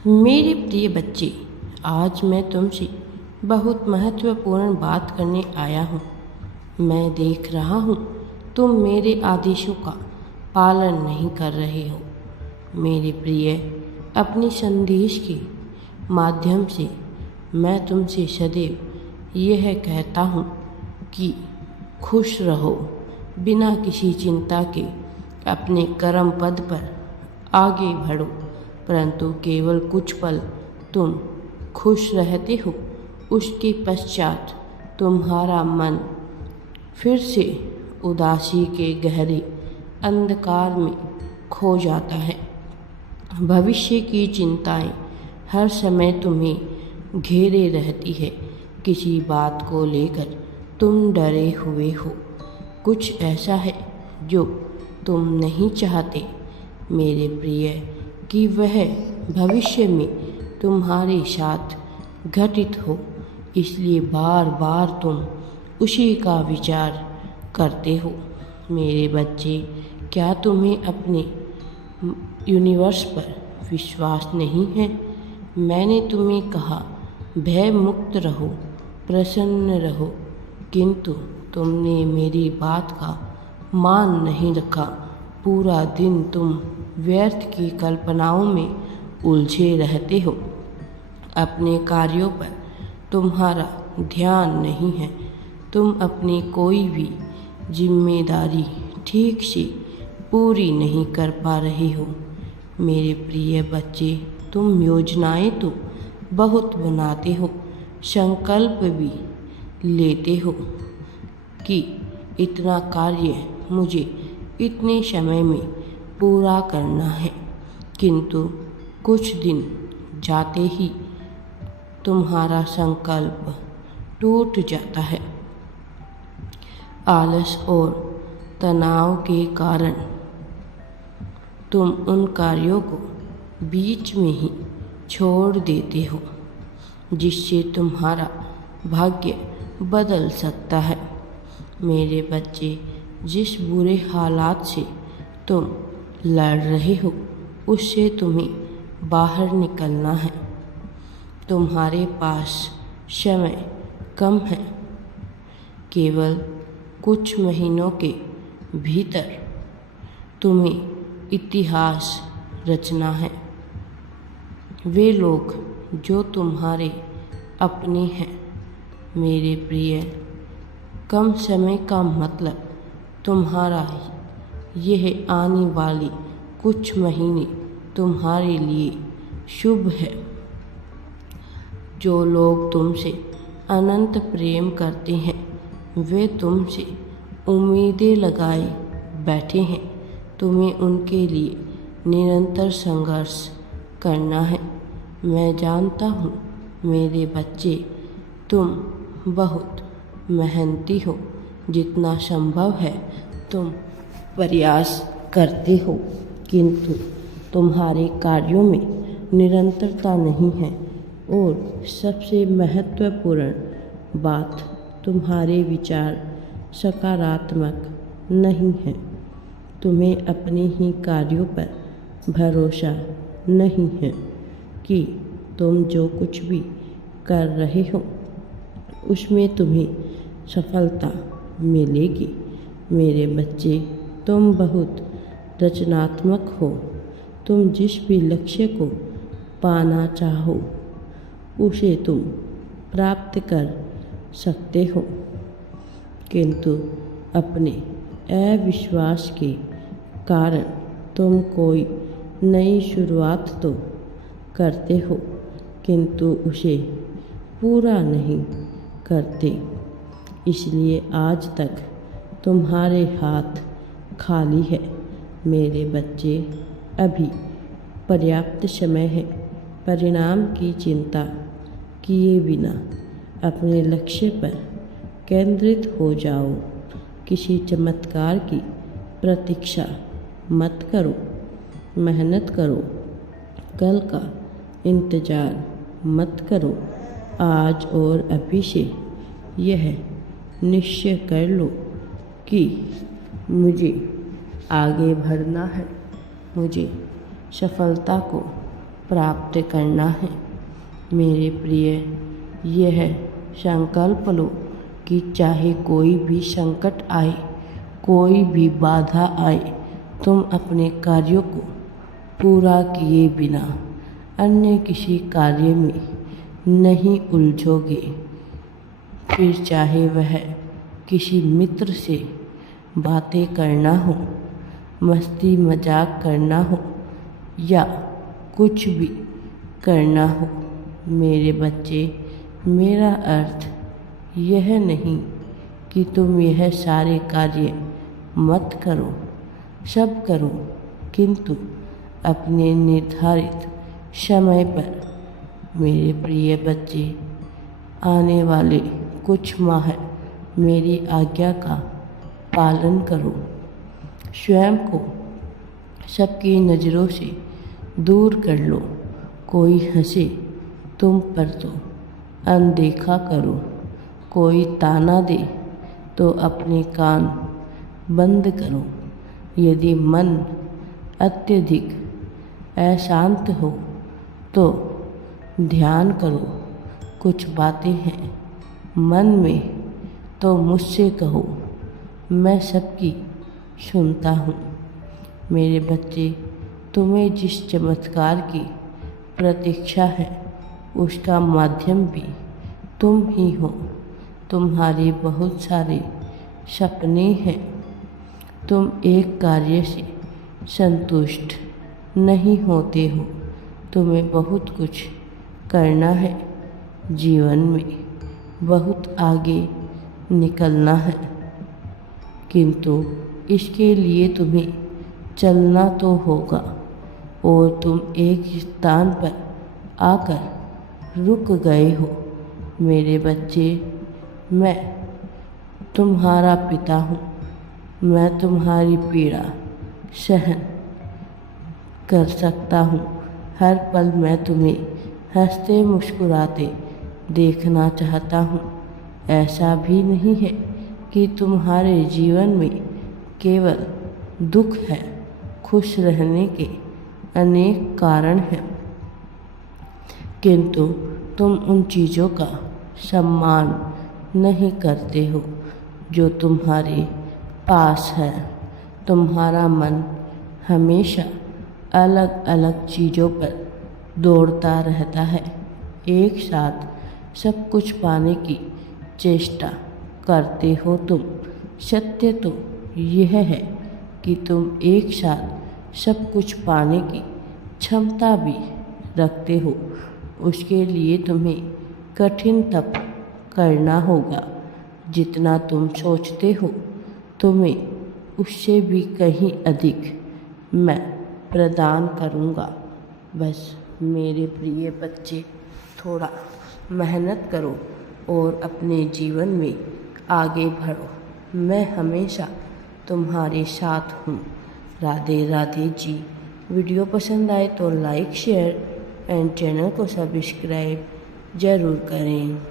मेरे प्रिय बच्चे, आज मैं तुमसे बहुत महत्वपूर्ण बात करने आया हूँ। मैं देख रहा हूँ तुम मेरे आदेशों का पालन नहीं कर रहे हो। मेरे प्रिय, अपने संदेश के माध्यम से मैं तुमसे सदैव यह कहता हूँ कि खुश रहो, बिना किसी चिंता के अपने कर्म पद पर आगे बढ़ो। परंतु केवल कुछ पल तुम खुश रहते हो, उसके पश्चात तुम्हारा मन फिर से उदासी के गहरे अंधकार में खो जाता है। भविष्य की चिंताएं हर समय तुम्हें घेरे रहती है। किसी बात को लेकर तुम डरे हुए हो। कुछ ऐसा है जो तुम नहीं चाहते मेरे प्रिय कि वह भविष्य में तुम्हारे साथ घटित हो, इसलिए बार बार तुम उसी का विचार करते हो। मेरे बच्चे, क्या तुम्हें अपने यूनिवर्स पर विश्वास नहीं है? मैंने तुम्हें कहा भय मुक्त रहो, प्रसन्न रहो, किंतु तुमने मेरी बात का मान नहीं रखा। पूरा दिन तुम व्यर्थ की कल्पनाओं में उलझे रहते हो। अपने कार्यों पर तुम्हारा ध्यान नहीं है। तुम अपनी कोई भी जिम्मेदारी ठीक से पूरी नहीं कर पा रहे हो। मेरे प्रिय बच्चे, तुम योजनाएं तो बहुत बनाते हो, संकल्प भी लेते हो कि इतना कार्य मुझे इतने समय में पूरा करना है, किंतु कुछ दिन जाते ही तुम्हारा संकल्प टूट जाता है। आलस और तनाव के कारण तुम उन कार्यों को बीच में ही छोड़ देते हो, जिससे तुम्हारा भाग्य बदल सकता है। मेरे बच्चे, जिस बुरे हालात से तुम लड़ रहे हो, उससे तुम्हें बाहर निकलना है। तुम्हारे पास समय कम है। केवल कुछ महीनों के भीतर तुम्हें इतिहास रचना है। वे लोग जो तुम्हारे अपने हैं, मेरे प्रिय, कम समय का मतलब तुम्हारा यह आने वाली कुछ महीने तुम्हारे लिए शुभ है। जो लोग तुमसे अनंत प्रेम करते हैं, वे तुमसे उम्मीदें लगाए बैठे हैं। तुम्हें उनके लिए निरंतर संघर्ष करना है। मैं जानता हूँ मेरे बच्चे, तुम बहुत मेहनती हो। जितना संभव है तुम प्रयास करते हो, किंतु तुम्हारे कार्यों में निरंतरता नहीं है। और सबसे महत्वपूर्ण बात, तुम्हारे विचार सकारात्मक नहीं है। तुम्हें अपने ही कार्यों पर भरोसा नहीं है कि तुम जो कुछ भी कर रहे हो उसमें तुम्हें सफलता मिलेगी। मेरे बच्चे, तुम बहुत रचनात्मक हो। तुम जिस भी लक्ष्य को पाना चाहो उसे तुम प्राप्त कर सकते हो, किंतु अपने अविश्वास के कारण तुम कोई नई शुरुआत तो करते हो, किंतु उसे पूरा नहीं करते। इसलिए आज तक तुम्हारे हाथ खाली है। मेरे बच्चे, अभी पर्याप्त समय है। परिणाम की चिंता किए बिना अपने लक्ष्य पर केंद्रित हो जाओ। किसी चमत्कार की प्रतीक्षा मत करो। मेहनत करो, कल का इंतज़ार मत करो। आज और अभी से यह निश्चय कर लो कि मुझे आगे बढ़ना है, मुझे सफलता को प्राप्त करना है। मेरे प्रिय, यह संकल्प लो कि चाहे कोई भी संकट आए, कोई भी बाधा आए, तुम अपने कार्यों को पूरा किए बिना अन्य किसी कार्य में नहीं उलझोगे। फिर चाहे वह किसी मित्र से बातें करना हो, मस्ती मजाक करना हो या कुछ भी करना हो। मेरे बच्चे, मेरा अर्थ यह नहीं कि तुम यह सारे कार्य मत करो, सब करो, किंतु अपने निर्धारित समय पर। मेरे प्रिय बच्चे, आने वाले कुछ माह मेरी आज्ञा का पालन करो। स्वयं को सबकी नज़रों से दूर कर लो। कोई हंसे तुम पर तो अनदेखा करो, कोई ताना दे तो अपने कान बंद करो। यदि मन अत्यधिक अशांत हो तो ध्यान करो। कुछ बातें हैं मन में तो मुझसे कहो, मैं सबकी सुनता हूँ। मेरे बच्चे, तुम्हें जिस चमत्कार की प्रतीक्षा है उसका माध्यम भी तुम ही हो। तुम्हारे बहुत सारे सपने हैं। तुम एक कार्य से संतुष्ट नहीं होते हो। तुम्हें बहुत कुछ करना है, जीवन में बहुत आगे निकलना है, किंतु इसके लिए तुम्हें चलना तो होगा। और तुम एक स्थान पर आकर रुक गए हो। मेरे बच्चे, मैं तुम्हारा पिता हूँ। मैं तुम्हारी पीड़ा सहन कर सकता हूँ। हर पल मैं तुम्हें हंसते मुस्कुराते देखना चाहता हूँ। ऐसा भी नहीं है कि तुम्हारे जीवन में केवल दुख है। खुश रहने के अनेक कारण हैं, किंतु तुम उन चीज़ों का सम्मान नहीं करते हो जो तुम्हारे पास है। तुम्हारा मन हमेशा अलग अलग चीज़ों पर दौड़ता रहता है। एक साथ सब कुछ पाने की चेष्टा करते हो तुम। सत्य तो यह है कि तुम एक साथ सब कुछ पाने की क्षमता भी रखते हो। उसके लिए तुम्हें कठिन तप करना होगा। जितना तुम सोचते हो, तुम्हें उससे भी कहीं अधिक मैं प्रदान करूँगा। बस मेरे प्रिय बच्चे, थोड़ा मेहनत करो और अपने जीवन में आगे बढ़ो। मैं हमेशा तुम्हारे साथ हूँ। राधे राधे जी। वीडियो पसंद आए तो लाइक, शेयर एंड चैनल को सब्सक्राइब ज़रूर करें।